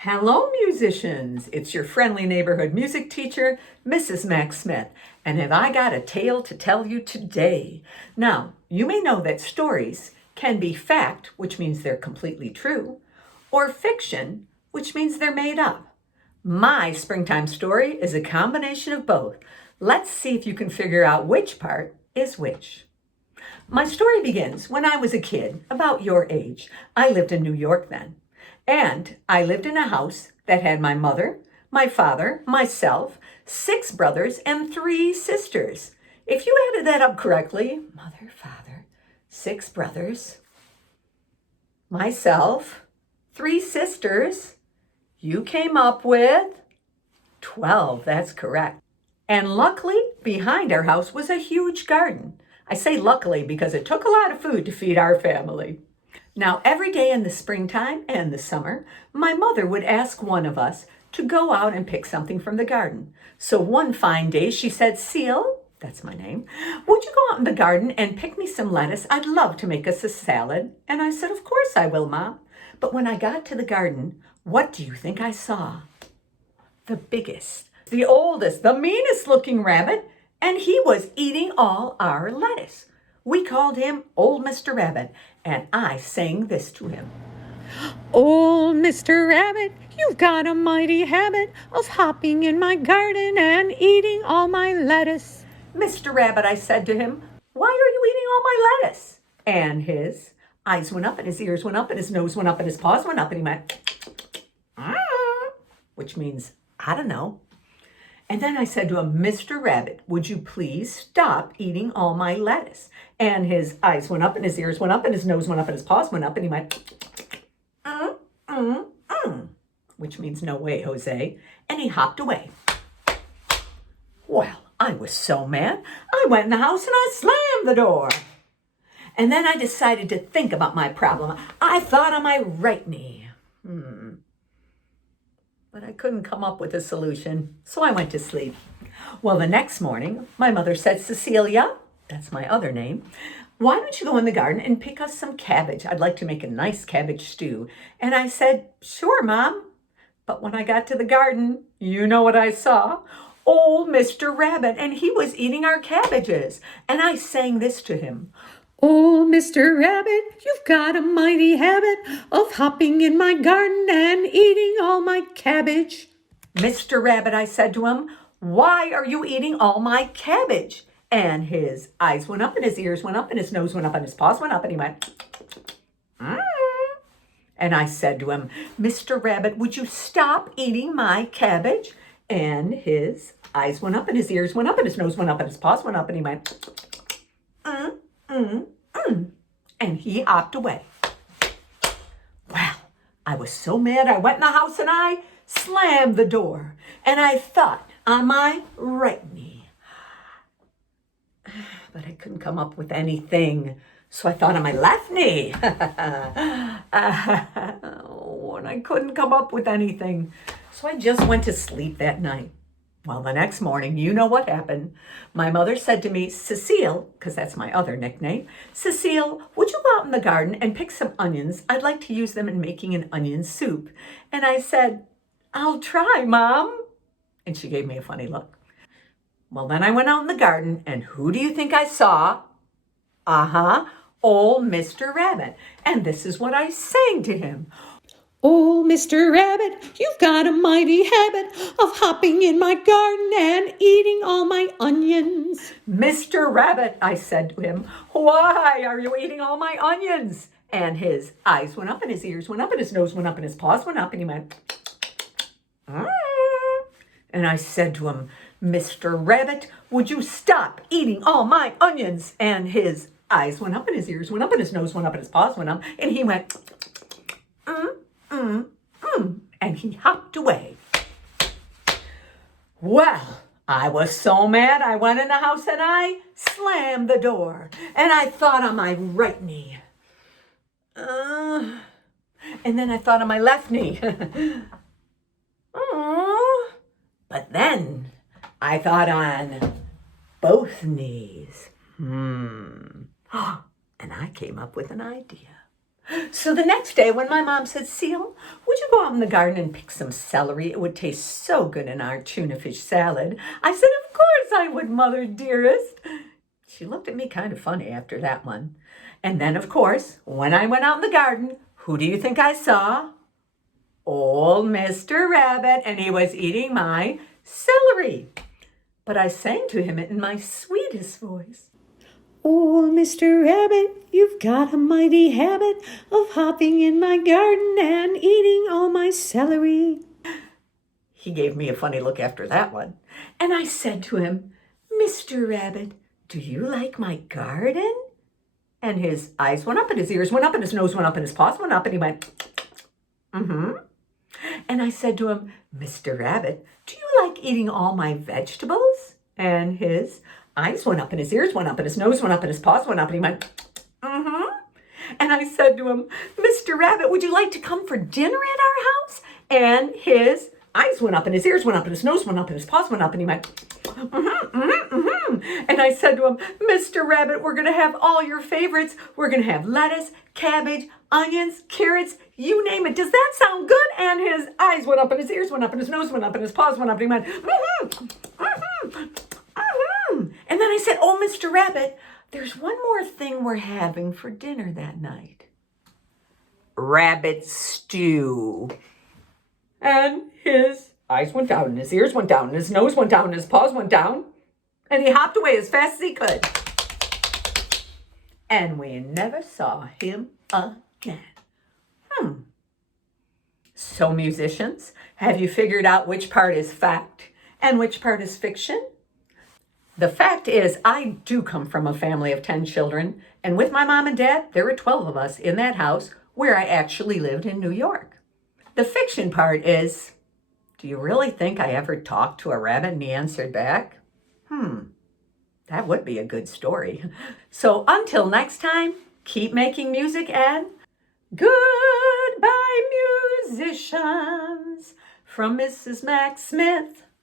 Hello, musicians. It's your friendly neighborhood music teacher, Mrs. Mac Smith, and have I got a tale to tell you today? Now, you may know that stories can be fact, which means they're completely true, or fiction, which means they're made up. My springtime story is a combination of both. Let's see if you can figure out which part is which. My story begins when I was a kid, about your age. I lived in New York then. And I lived in a house that had my mother, my father, myself, 6 brothers, and 3 sisters. If you added that up correctly, mother, father, 6 brothers, myself, 3 sisters, you came up with 12. That's correct. And luckily, behind our house was a huge garden. I say luckily because it took a lot of food to feed our family. Now, every day in the springtime and the summer, my mother would ask one of us to go out and pick something from the garden. So one fine day she said, "Seal, that's my name, would you go out in the garden and pick me some lettuce? I'd love to make us a salad." And I said, "Of course I will, Mom." But when I got to the garden, what do you think I saw? The biggest, the oldest, the meanest looking rabbit, and he was eating all our lettuce. We called him Old Mr. Rabbit, and I sang this to him. "Old Mr. Rabbit, you've got a mighty habit of hopping in my garden and eating all my lettuce." "Mr. Rabbit," I said to him, "why are you eating all my lettuce?" And his eyes went up, and his ears went up, and his nose went up, and his paws went up, and he went, which means, I don't know. And then I said to him, "Mr. Rabbit, would you please stop eating all my lettuce?" And his eyes went up, and his ears went up, and his nose went up, and his paws went up, and he went, which means, "No way, Jose." And he hopped away. Well, I was so mad, I went in the house and I slammed the door. And then I decided to think about my problem. I thought on my right knee. But I couldn't come up with a solution, so I went to sleep. Well, the next morning, my mother said, "Cecilia," that's my other name, "why don't you go in the garden and pick us some cabbage? I'd like to make a nice cabbage stew." And I said, "Sure, Mom." But when I got to the garden, you know what I saw? Old Mr. Rabbit, and he was eating our cabbages. And I sang this to him. "Old Mr. Rabbit, you've got a mighty habit of hopping in my garden and eating all my cabbage." "Mr. Rabbit," I said to him, "why are you eating all my cabbage?" And his eyes went up, and his ears went up, and his nose went up, and his paws went up, and he went, And I said to him, "Mr. Rabbit, would you stop eating my cabbage?" And his eyes went up, and his ears went up, and his nose went up, and his paws went up, and he went, and he hopped away. Well, I was so mad, I went in the house and I slammed the door. And I thought on my right knee. But I couldn't come up with anything. So I thought on my left knee. And I couldn't come up with anything. So I just went to sleep that night. Well, the next morning, you know what happened. My mother said to me, "Cecile," because that's my other nickname, "Cecile, would you go out in the garden and pick some onions? I'd like to use them in making an onion soup." And I said, "I'll try, Mom." And she gave me a funny look. Well, then I went out in the garden, and who do you think I saw? Old Mr. Rabbit. And this is what I sang to him. "Old Mr. Rabbit, you've got a mighty habit of hopping in my garden and eating all my onions." "Mr. Rabbit," I said to him, "why are you eating all my onions?" And his eyes went up, and his ears went up, and his nose went up, and his paws went up, and he went, And I said to him, "Mr. Rabbit, would you stop eating all my onions?" And his eyes went up, and his ears went up, and his nose went up, and his paws went up, and he went, and he hopped away. Well, I was so mad, I went in the house and I slammed the door. And I thought on my right knee. And then I thought on my left knee. But then I thought on both knees. And I came up with an idea. So the next day when my mom said, Seal, would you go out in the garden and pick some celery? It would taste so good in our tuna fish salad. I said, of course I would, Mother dearest. She looked at me kind of funny after that one. And then, of course, when I went out in the garden, who do you think I saw? Old Mr. Rabbit, and he was eating my celery. But I sang to him in my sweetest voice. Old Mr. Rabbit, you've got a mighty habit of hopping in my garden and eating all my celery. He gave me a funny look after that one. And I said to him, Mr. Rabbit, do you like my garden? And his eyes went up and his ears went up and his nose went up and his paws went up and he went, mm-hmm. And I said to him, Mr. Rabbit, do you like eating all my vegetables? And his eyes went up and his ears went up and his nose went up and his paws went up and he went, mm-hmm. And I said to him, Mr. Rabbit, would you like to come for dinner at our house? And his eyes went up and his ears went up and his nose went up and his paws went up and he went, mm-hmm, mm-hmm, mm-hmm. And I said to him, Mr. Rabbit, we're going to have all your favorites. We're going to have lettuce, cabbage, onions, carrots, you name it. Does that sound good? And his eyes went up and his ears went up and his nose went up and his paws went up and he went, mm-hmm, mm-hmm, mm-hmm. And then I said, oh, Mr. Rabbit, there's one more thing we're having for dinner that night. Rabbit stew. And his eyes went down and his ears went down and his nose went down and his paws went down. And he hopped away as fast as he could. And we never saw him again. So musicians, have you figured out which part is fact and which part is fiction? The fact is, I do come from a family of 10 children. And with my mom and dad, there were 12 of us in that house where I actually lived in New York. The fiction part is, do you really think I ever talked to a rabbit and he answered back? That would be a good story. So until next time, keep making music and goodbye, musicians, from Mrs. Mac Smith.